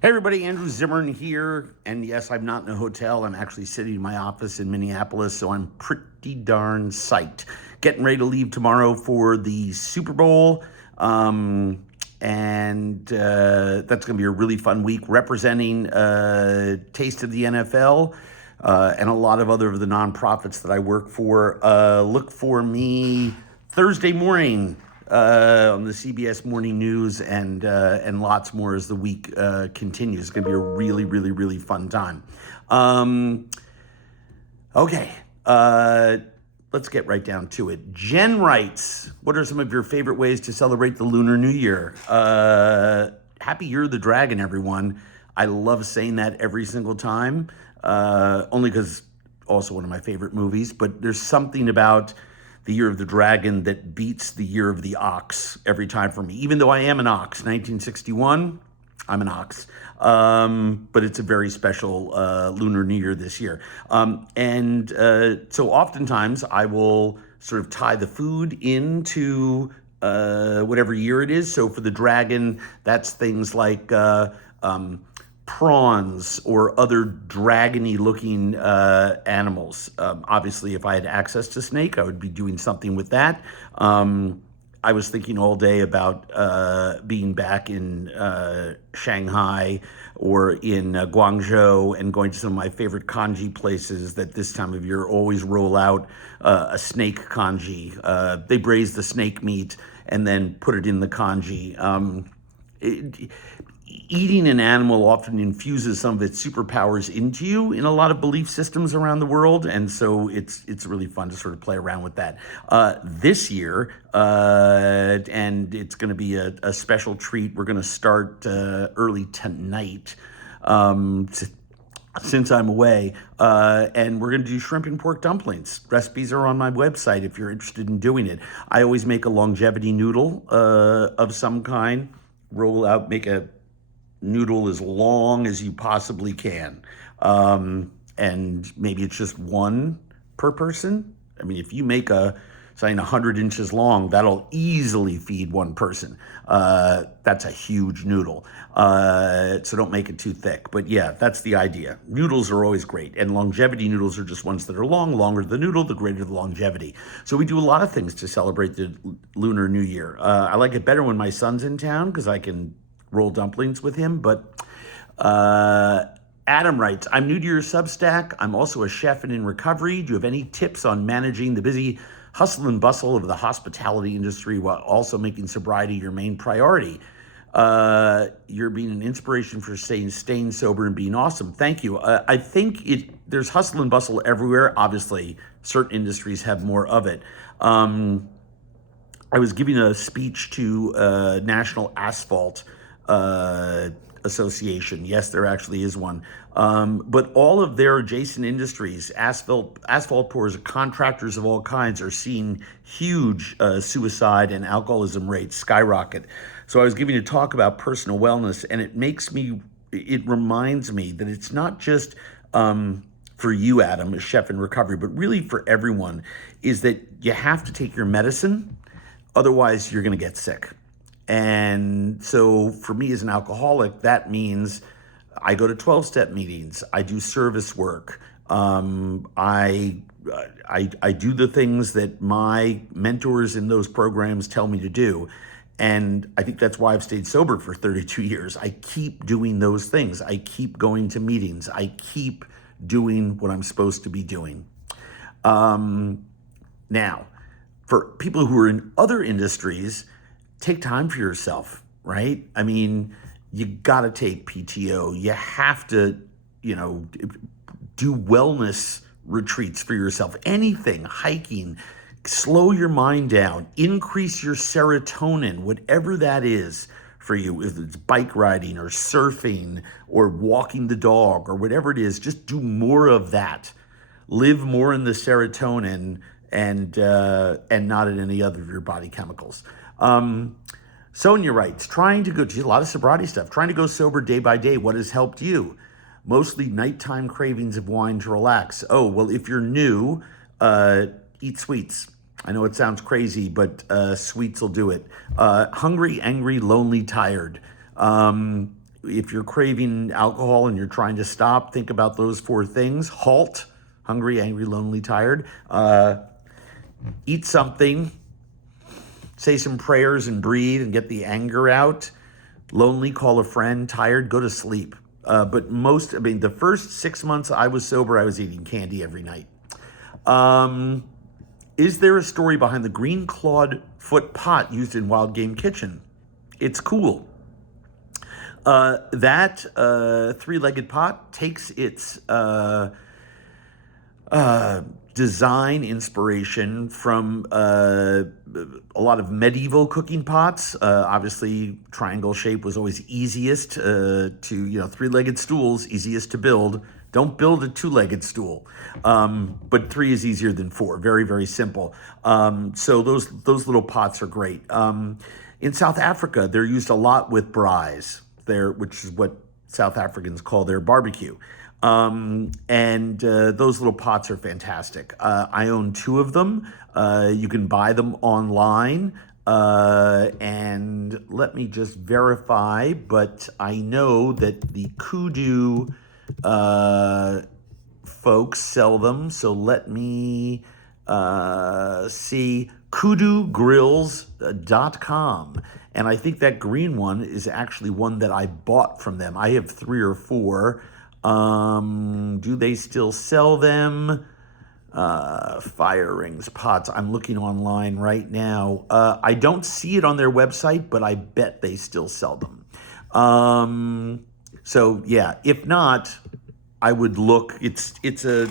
Hey everybody, Andrew Zimmern here. And yes, I'm not in a hotel. I'm actually sitting in my office in Minneapolis, so I'm pretty darn psyched. Getting ready to leave tomorrow for the Super Bowl. And that's going to be a really fun week representing Taste of the NFL and a lot of other of the nonprofits that I work for. Look for me Thursday morning on the CBS Morning News, and lots more as the week continues. It's going to be a really, really, really fun time. Okay, let's get right down to it. Jen writes, what are some of your favorite ways to celebrate the Lunar New Year? Happy Year of the Dragon, everyone. I love saying that every single time, only because also one of my favorite movies, but there's something about the Year of the Dragon that beats the Year of the Ox every time for me. Even though I am an ox, 1961, I'm an ox. But it's a very special Lunar New Year this year. So oftentimes I will sort of tie the food into whatever year it is. So for the dragon, that's things like prawns or other dragony looking animals. Obviously, if I had access to snake, I would be doing something with that. I was thinking all day about being back in Shanghai or in Guangzhou and going to some of my favorite congee places that this time of year always roll out a snake congee. They braise the snake meat and then put it in the congee. Eating an animal often infuses some of its superpowers into you in a lot of belief systems around the world, and so it's really fun to sort of play around with that. This year, and it's going to be a special treat. We're going to start early tonight. Since I'm away, and we're going to do shrimp and pork dumplings. Recipes are on my website if you're interested in doing it. I always make a longevity noodle of some kind, roll out, make a noodle as long as you possibly can. And maybe it's just one per person. I mean, if you make something 100 inches long, that'll easily feed one person. That's a huge noodle. So don't make it too thick. But yeah, that's the idea. Noodles are always great. And longevity noodles are just ones that are long. Longer the noodle, the greater the longevity. So we do a lot of things to celebrate the Lunar New Year. I like it better when my son's in town because I can roll dumplings with him. But Adam writes, I'm new to your Substack. I'm also a chef and in recovery. Do you have any tips on managing the busy hustle and bustle of the hospitality industry while also making sobriety your main priority? You're being an inspiration for staying sober and being awesome. Thank you. I think there's hustle and bustle everywhere. Obviously, certain industries have more of it. I was giving a speech to National Asphalt Association. Yes, there actually is one. But all of their adjacent industries, asphalt pourers, contractors of all kinds, are seeing huge suicide and alcoholism rates skyrocket. So I was giving a talk about personal wellness, and it reminds me that it's not just for you, Adam, a chef in recovery, but really for everyone, is that you have to take your medicine, otherwise you're going to get sick. And so for me as an alcoholic, that means I go to 12-step meetings. I do service work. I do the things that my mentors in those programs tell me to do. And I think that's why I've stayed sober for 32 years. I keep doing those things. I keep going to meetings. I keep doing what I'm supposed to be doing. Now, for people who are in other industries, take time for yourself, right? I mean, you got to take PTO. You have to, do wellness retreats for yourself. Anything, hiking, slow your mind down, increase your serotonin, whatever that is for you. If it's bike riding or surfing or walking the dog or whatever it is, just do more of that. Live more in the serotonin and not in any other of your body chemicals. Sonia writes, a lot of sobriety stuff, trying to go sober day by day. What has helped you? Mostly nighttime cravings of wine to relax. Oh, well, if you're new, eat sweets. I know it sounds crazy, but sweets will do it. Hungry, angry, lonely, tired. If you're craving alcohol and you're trying to stop, think about those four things. Halt: hungry, angry, lonely, tired. Eat something, say some prayers and breathe and get the anger out. Lonely, call a friend. Tired, go to sleep. But the first 6 months I was sober, I was eating candy every night. Is there a story behind the green clawed foot pot used in Wild Game Kitchen? It's cool. That three-legged pot takes its design inspiration from a lot of medieval cooking pots. Obviously, triangle shape was always easiest three-legged stools, easiest to build. Don't build a two-legged stool, but three is easier than four. Very, very simple. So those little pots are great. In South Africa, they're used a lot with braais, which is what South Africans call their barbecue. And those little pots are fantastic. I own two of them. You can buy them online. And let me just verify, but I know that the Kudu folks sell them. So let me see, kudugrills.com. And I think that green one is actually one that I bought from them. I have 3 or 4. Do they still sell them? Fire rings, pots. I'm looking online right now. I don't see it on their website, but I bet they still sell them. So yeah, if not, I would look. It's a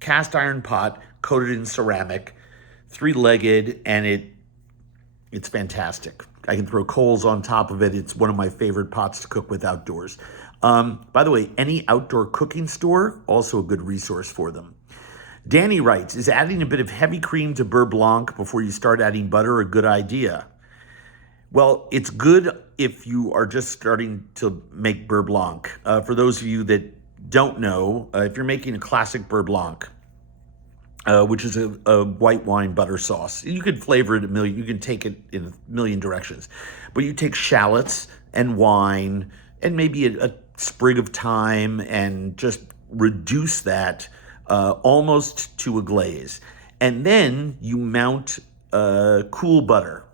cast iron pot coated in ceramic, 3-legged, and it's fantastic. I can throw coals on top of it. It's one of my favorite pots to cook with outdoors. By the way, any outdoor cooking store, also a good resource for them. Danny writes, is adding a bit of heavy cream to beurre blanc before you start adding butter a good idea? Well, it's good if you are just starting to make beurre blanc. For those of you that don't know, if you're making a classic beurre blanc, which is a white wine butter sauce. You could flavor it you can take it in a million directions. But you take shallots and wine and maybe a sprig of thyme and just reduce that almost to a glaze. And then you mount cool butter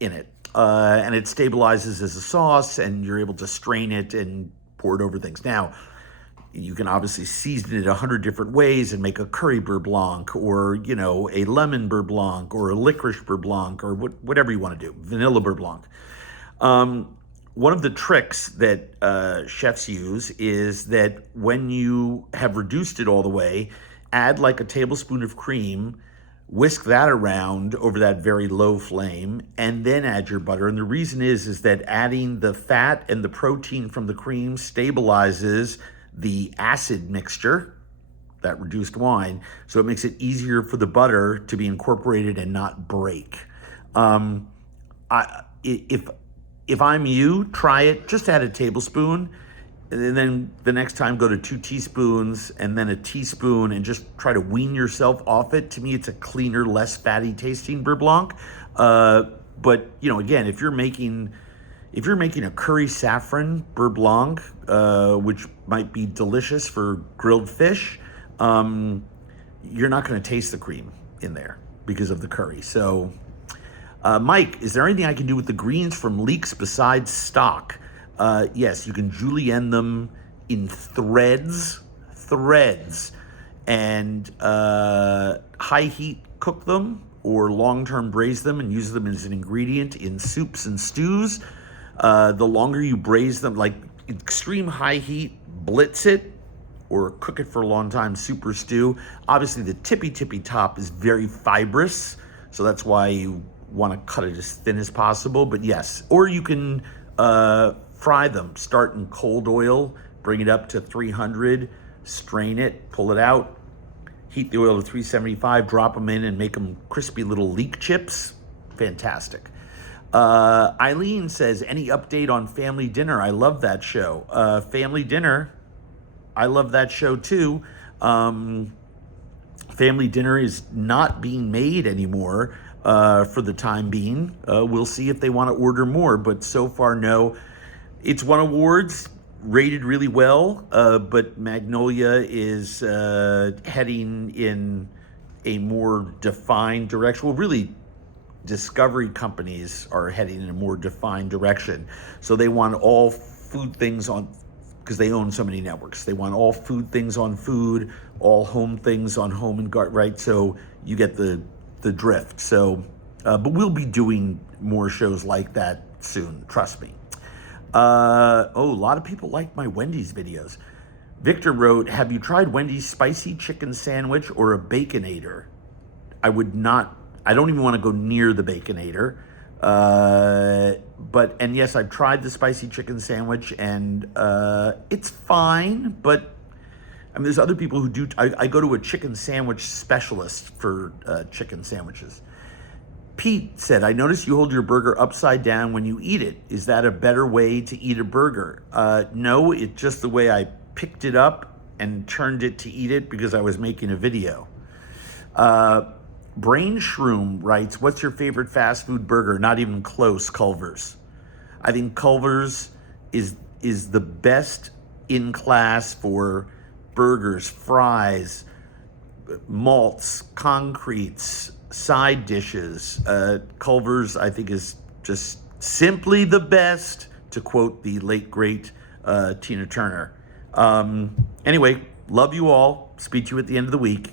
in it. And it stabilizes as a sauce, and you're able to strain it and pour it over things. Now, you can obviously season it 100 different ways and make a curry beurre blanc, or a lemon beurre blanc, or a licorice beurre blanc, or whatever you want to do, vanilla beurre blanc. One of the tricks that chefs use is that when you have reduced it all the way, add like a tablespoon of cream, whisk that around over that very low flame, and then add your butter. And the reason is that adding the fat and the protein from the cream stabilizes the acid mixture, that reduced wine, so it makes it easier for the butter to be incorporated and not break. If I'm you, try it, just add a tablespoon, and then the next time go to 2 teaspoons and then a teaspoon, and just try to wean yourself off it. To me, it's a cleaner, less fatty tasting beurre blanc. But again, if you're making a curry saffron beurre blanc, which might be delicious for grilled fish, you're not going to taste the cream in there because of the curry. So, Mike, is there anything I can do with the greens from leeks besides stock? Yes, you can julienne them in threads, and high heat cook them, or long-term braise them and use them as an ingredient in soups and stews. The longer you braise them, like extreme high heat, blitz it, or cook it for a long time, soup or stew. Obviously, the tippy top is very fibrous, so that's why you want to cut it as thin as possible. But yes, or you can fry them. Start in cold oil, bring it up to 300, strain it, pull it out, heat the oil to 375, drop them in, and make them crispy little leek chips. Fantastic. Eileen says, any update on Family Dinner? I love that show. Family Dinner, I love that show too. Family Dinner is not being made anymore for the time being. We'll see if they want to order more, but so far, no. It's won awards, rated really well, but Magnolia is heading in a more defined direction. Well, really, discovery companies are heading in a more defined direction. So they want all food things on, because they own so many networks. They want all food things on food, all home things on home and garden, right? So you get the drift. So, but we'll be doing more shows like that soon, trust me. A lot of people like my Wendy's videos. Victor wrote, have you tried Wendy's spicy chicken sandwich or a Baconator? I don't even want to go near the Baconator. And yes, I've tried the spicy chicken sandwich, and it's fine, but I mean, there's other people who do. I go to a chicken sandwich specialist for chicken sandwiches. Pete said, I noticed you hold your burger upside down when you eat it. Is that a better way to eat a burger? No, it's just the way I picked it up and turned it to eat it because I was making a video. Brain Shroom writes, what's your favorite fast food burger? Not even close, Culver's. I think Culver's is the best in class for burgers, fries, malts, concretes, side dishes. Culver's, I think, is just simply the best, to quote the late, great Tina Turner. Anyway, love you all. Speak to you at the end of the week.